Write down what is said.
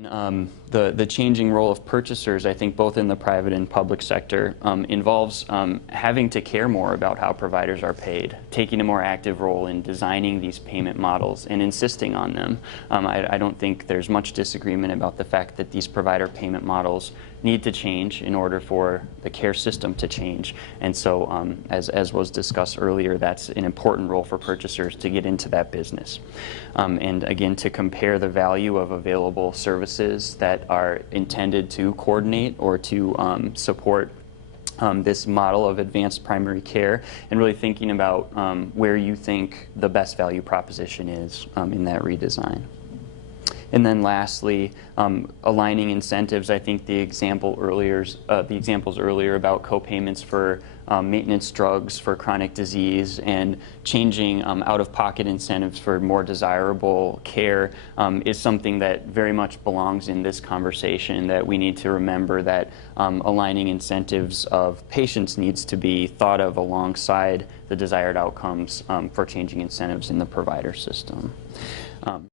The changing role of purchasers, I think both in the private and public sector, involves having to care more about how providers are paid, taking a more active role in designing these payment models and insisting on them. I don't think there's much disagreement about the fact that these provider payment models need to change in order for the care system to change. And so, as was discussed earlier, that's an important role for purchasers to get into that business. And again, to compare the value of available services that are intended to coordinate or to support this model of advanced primary care, and really thinking about where you think the best value proposition is in that redesign. And then lastly, aligning incentives. I think the examples earlier about co-payments for maintenance drugs for chronic disease and changing out-of-pocket incentives for more desirable care is something that very much belongs in this conversation, that we need to remember that aligning incentives of patients needs to be thought of alongside the desired outcomes for changing incentives in the provider system.